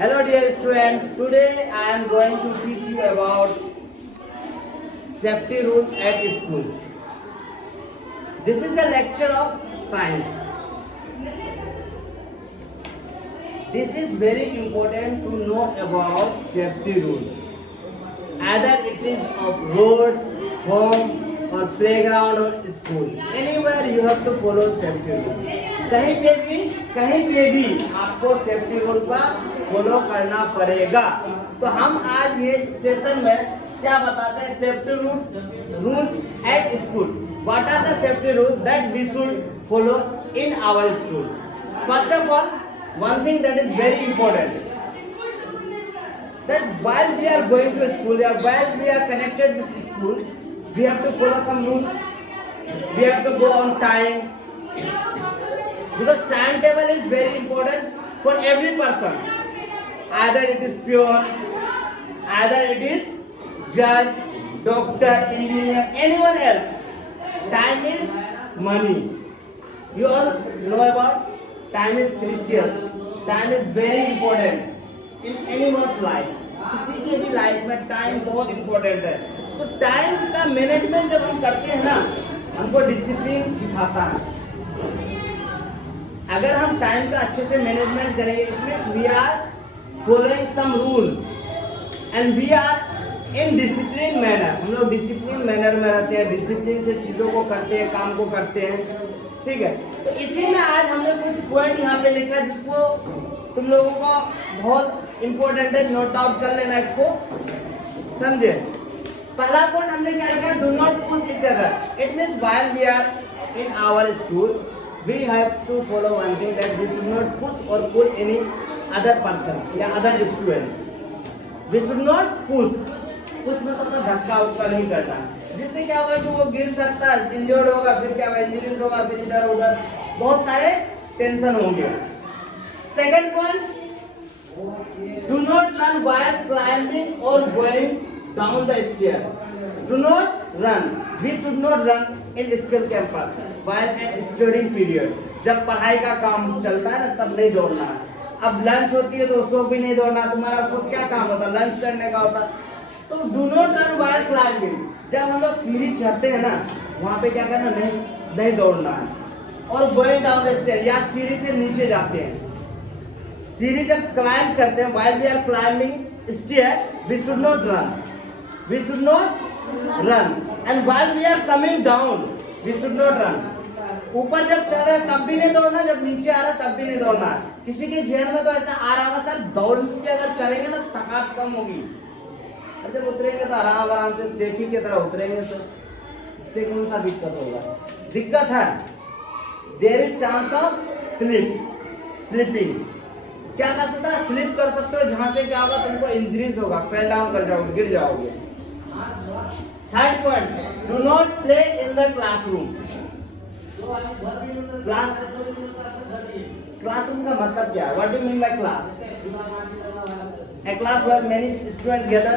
Hello dear student, today I am going to teach you about safety rule at school. This is a lecture of science. This is very important to know about safety rule. Either it is of road, home or playground or school. Anywhere you have to follow safety rule. कहीं पे भी आपको safety rule का फॉलो करना पड़ेगा। तो हम आज ये सेशन में क्या बताते हैं, safety rule at school. What are the safety rule that we should follow in our school. First of all, one thing that is very important, that while we are going to school or while we are connected with school, we have to follow some rule. We have to go on time, because timetable is very important for every person. Either it is pure, either it is judge, doctor, engineer, anyone else. Time is money. You all know about time is precious. Time is very important in anyone's life. किसी के भी लाइफ में टाइम बहुत इंपॉर्टेंट है। तो टाइम का मैनेजमेंट जब हम करते हैं ना, हमको डिसिप्लिन सिखाता है। अगर हम टाइम का अच्छे से मैनेजमेंट करेंगे, it means we are following some rule and we are in discipline manner. हम लोग डिसिप्लिन मैनर में रहते हैं, डिसिप्लिन से चीजों को करते हैं, काम को करते हैं। ठीक है, तो इसी में आज हमने कुछ पॉइंट यहाँ पे लिखा है जिसको तुम लोगों को बहुत इंपॉर्टेंट है, नोट आउट कर लेना इसको, समझे। पहला पॉइंट हमने क्या लिखा, do not push each other. It means while we are in our school we have to follow one thing, that we should not push or pull any other person या other student. We should not push. Push मतलब तो धक्का उक्का नहीं करना, जिससे क्या होगा कि वो गिर सकता है, इंजर्ड होगा, फिर क्या होगा, इंजरीज होगा, फिर इधर उधर बहुत सारे टेंशन होंगे। Second point, do not run while climbing or going down the stair. Do not run. We should not run in school campus while at studying period. जब पढ़ाई का काम चलता है ना, तब नहीं दौड़ना है। अब लंच होती है तो उसको भी नहीं दौड़ना। तुम्हारा उसको क्या काम होता है, लंच करने का होता। तो do not run while climbing। जब हम लोग सीढ़ी चढ़ते हैं ना, वहाँ पे क्या करना, नहीं दौड़ना है। और गोइंग डाउन द स्टेयर, या सीढ़ी से नीचे जाते हैं, सीढ़ी जब क्लाइंब करते हैं, while we are climbing stair, we should not run. We should not run. And while we are coming down, we should not run. ऊपर जब चल रहा है तब भी नहीं दौड़ना, जब नीचे आ रहा है तब भी नहीं दौड़ना। किसी के जहन में तो ऐसा आ रहा होगा, सर दौड़ के अगर चलेंगे ना थकावट कम होगी, जब उतरेंगे तो आराम आराम से सेठी की तरह उतरेंगे, तो इससे कौन सा दिक्कत होगा। दिक्कत है, there is chance of slipping. क्या कर सकता है, स्लिप कर सकते हो, जहां से क्या होगा, तुमको इंजरीज होगा, फेल डाउन कर जाओगे, गिर जाओगे। Third point, do not play in the classroom. Classroom का मतलब क्या है, what do mean by class? A class where many student gather,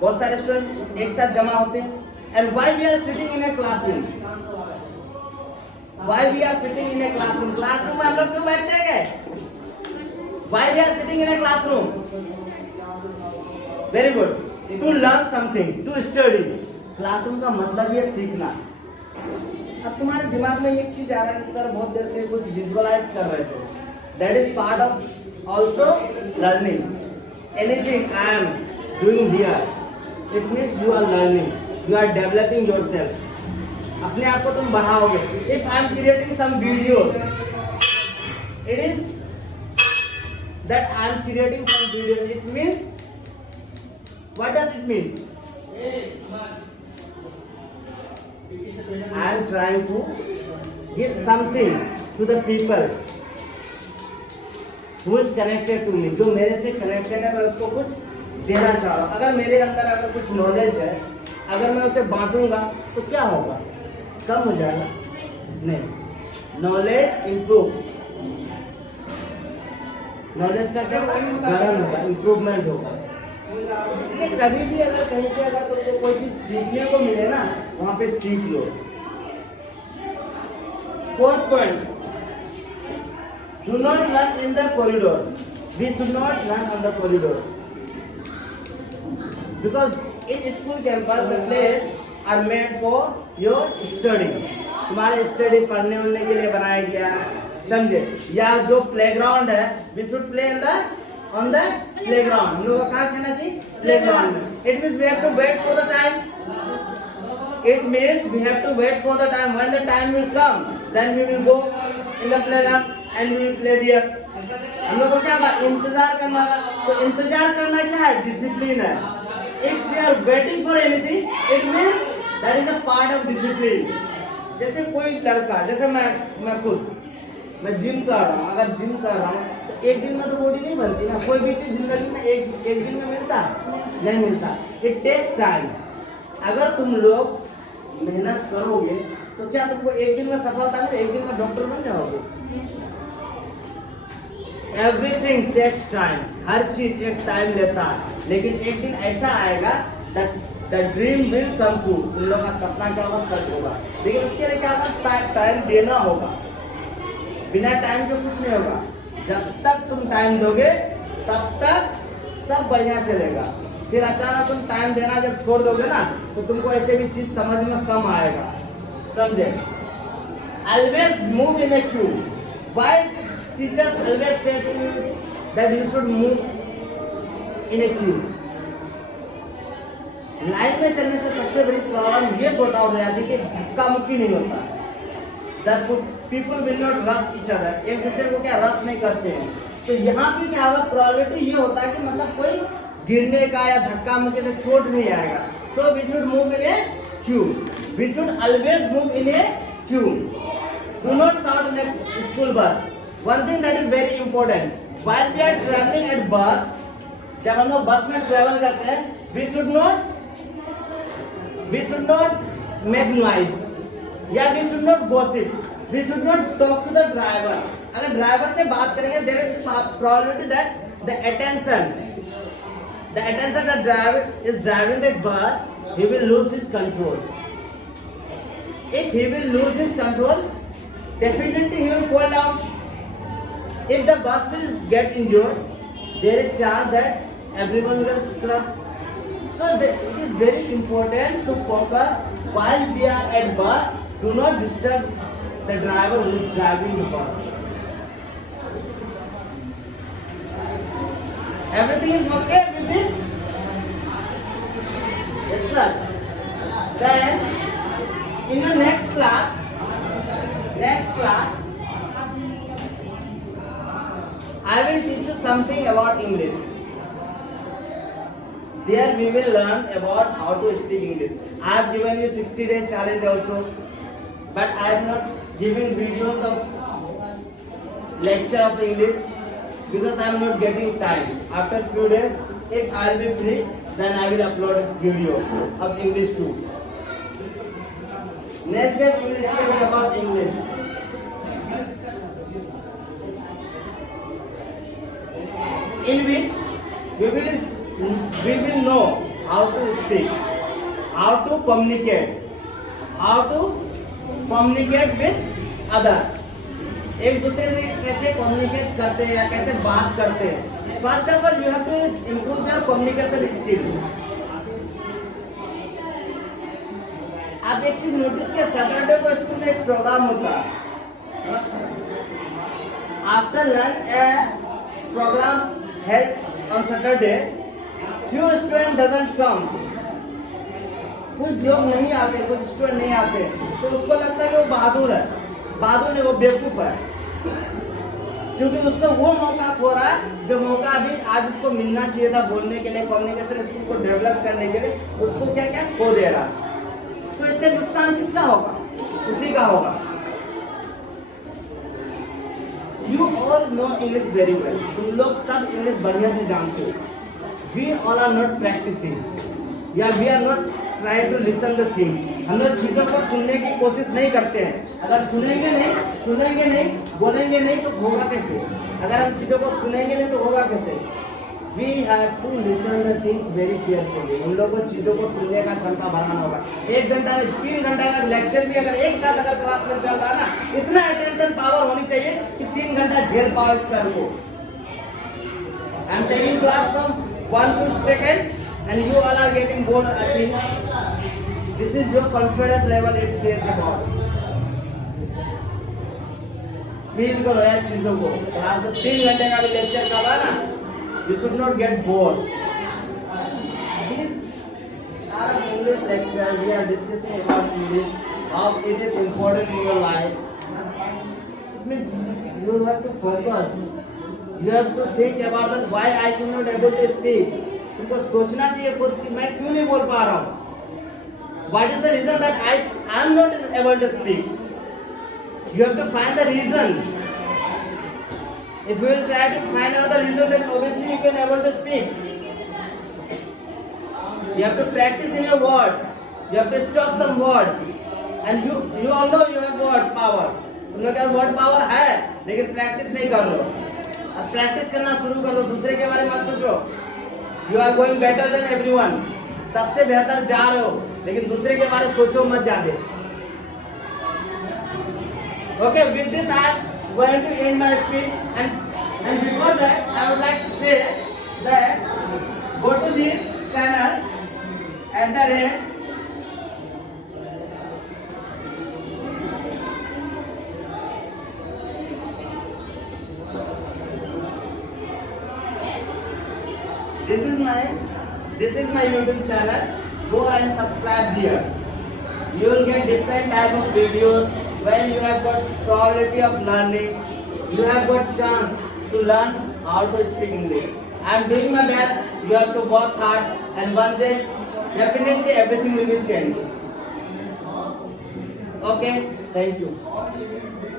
बहुत सारे स्टूडेंट एक साथ जमा होते हैं। And why we are sitting in a classroom, why we are sitting in a classroom, classroom में हम लोग क्यों बैठते हैं? Why we are sitting in a classroom? Very good. To learn something, to study. Classroom का मतलब ये सीखना। अब तुम्हारे दिमाग में एक चीज आ रहा है कि सर बहुत देर से कुछ विजुअलाइज कर रहे थे। That is part of also learning. Anything I am doing here, it means you are learning. You are developing yourself. अपने आप को तुम बढ़ाओगे। If I am creating some videos, it is that I am creating some video. It means, what does it mean? I am trying to give something to the people who is connected to me. जो मेरे से connected है, मैं उसको कुछ देना चाह रहा हूँ। अगर मेरे अंदर अगर कुछ नॉलेज है, अगर मैं उसे बांटूंगा तो क्या होगा, कम हो जाएगा? नहीं, नॉलेज इम्प्रूव, नॉलेज का क्या गरम होगा, इम्प्रूवमेंट होगा। इसलिए कभी भी अगर कहीं पे अगर तुमको कोई चीज सीखने को मिले ना, वहां पे सीख लो। Fourth point, do not run in the corridor. we should not run on the corridor because in school campus the place are made for your study. तुम्हारे स्टडी पढ़ने उड़ने के लिए बनाया गया, समझे? या जो प्लेग्राउंड है, we should play on the playground. हम लोग को कहाँ खेलना चाहिए? प्लेग्राउंड में. It means we have to wait for the time. It means we have to wait for the time. When the time will come, then we will go in the playground and we will play there. हम लोग को क्या इंतजार करना है? तो इंतजार करना क्या है? डिसिप्लिन है. If we are waiting for anything, it means that is a part of discipline. जैसे कोई लड़का, जैसे मैं खुद मैं जिम कर रहा हूँ, अगर जिम कर रहा हूँ तो एक दिन में तो बॉडी नहीं बनती ना. कोई भी चीज जिंदगी में एक दिन में मिलता नहीं मिलता. It takes time. अगर तुम लोग मेहनत करोगे तो क्या तुमको एक दिन में सफलता में एक दिन में डॉक्टर बन जाओगे? Everything takes time. हर चीज एक टाइम लेता है, लेकिन एक दिन ऐसा आएगा the dream will come true. तुम लोग का सपना क्या होगा? सच होगा. लेकिन उसके लिए क्या होगा? टाइम देना होगा. बिना टाइम के कुछ नहीं होगा. जब तक तुम टाइम दोगे तब तक सब बढ़िया चलेगा. फिर अचानक तुम टाइम देना जब छोड़ दोगे ना तो तुमको ऐसे भी चीज समझ में कम आएगा, समझे? Always move in a queue. Why teachers always say to you that you should move in a queue? Line में चलने से सबसे बड़ी प्रॉब्लम ये सॉर्ट आउट हो जाती है कि धक्का मुक्की नहीं होता. That people will not rush each other. एक दूसरे को क्या रश नहीं करते हैं. तो यहाँ पे क्या होगा? प्रोबेबिलिटी ये होता है कि मतलब कोई गिरने का या धक्का मुक्की से चोट नहीं आएगा. So we should move in a queue. We should always move in a queue. Do not sound in a school bus. One thing that is very important, while we are travelling at bus, जब हम लोग bus में travel करते हैं, we should not make noise या we should not gossip. We should not talk to the driver. अगर driver से बात करेंगे, there is probability that the attention the driver is driving the bus, he will lose his control. If he will lose his control, definitely he will fall down. If the bus will get injured, there is chance that everyone will crash. So it is very important to focus while we are at bus. Do not disturb the driver who is driving the bus. Everything is okay with this? Yes, sir. Then, in the next class, I will teach you something about English. There we will learn about how to speak English. I have given you 60-day challenge also, but I am not giving videos of lecture of English. Because I am not getting time. After few days, if I will be free, then I will upload a video of English too. Next day we will study about English. In which we will know how to speak, how to communicate with others. एक दूसरे से कैसे कम्युनिकेट करते हैं या कैसे बात करते हैं. First of all you have to improve your communication skill. आप एक चीज नोटिस किया, सैटरडे को स्कूल में एक प्रोग्राम होता है. After learn a program held on Saturday, few student doesn't come. कुछ लोग नहीं आते, कुछ स्टूडेंट नहीं आते, तो उसको लगता है कि वो बहादुर है. बहादुर नहीं, वो बेवकूफ है. क्योंकि उसको वो मौका खो रहा है जो मौका अभी आज उसको मिलना चाहिए था बोलने के लिए, कम्युनिकेशन स्किल को डेवलप करने के लिए. उसको क्या क्या खो दे रहा. तो इससे नुकसान किसका होगा? उसी का होगा. You all know English very well. तुम लोग सब इंग्लिश बढ़िया से जानते हो. We all are not practising या we are not try to listen the things. हम लोग चीजों को सुनने की कोशिश नहीं करते हैं. अगर सुनेंगे नहीं, बोलेंगे नहीं तो होगा कैसे? अगर हम चीजों को सुनेंगे नहीं तो होगा कैसे? We have to listen the things very carefully. हम लोग को चीजों को सुनने का क्षमता बढ़ाना होगा. 1 घंटा में 3 घंटा का लेक्चर भी अगर एक साथ अगर क्लास में चल रहा है ना, इतना अटेंशन पावर होनी चाहिए कि 3 घंटा झेल पाओ एक सर को. I'm taking class from 1 to 2nd and you all are getting bored I think. This is your confidence level it says about. Feel करो यार चीजों को. क्लास में 3 घंटे का भी लेक्चर कर रहा ना, you should not get bored. These are English lecture. We are discussing about English, how it is important in your life. It means you have to focus. You have to think about that why I could not able to speak. तुमको सोचना चाहिए खुद कि मैं क्यों नहीं बोल पा रहा हूँ. What is the reason that I am not able to speak? You have to find the reason. If you will try to find out the reason, then obviously you can able to speak. You have to practice in your word. You have to stock some word. And you all know you have word power. तुम लोग के पास word power है, लेकिन practice नहीं कर लो. अब practice करना शुरू कर दो. दूसरे के बारे में मत सोचो. You are going better than everyone. सबसे बेहतर जा रहे हो, लेकिन दूसरे के बारे में सोचो मत ज़्यादा. Okay, with this I am going to end my speech, and before that I would like to say that go to this channel, enter it. This is my YouTube channel. Go and subscribe here. You will get different type of videos. When you have got probability of learning, you have got chance to learn how to speak English. I am doing my best. You have to work hard, and one day definitely everything will be changed. Okay, thank you.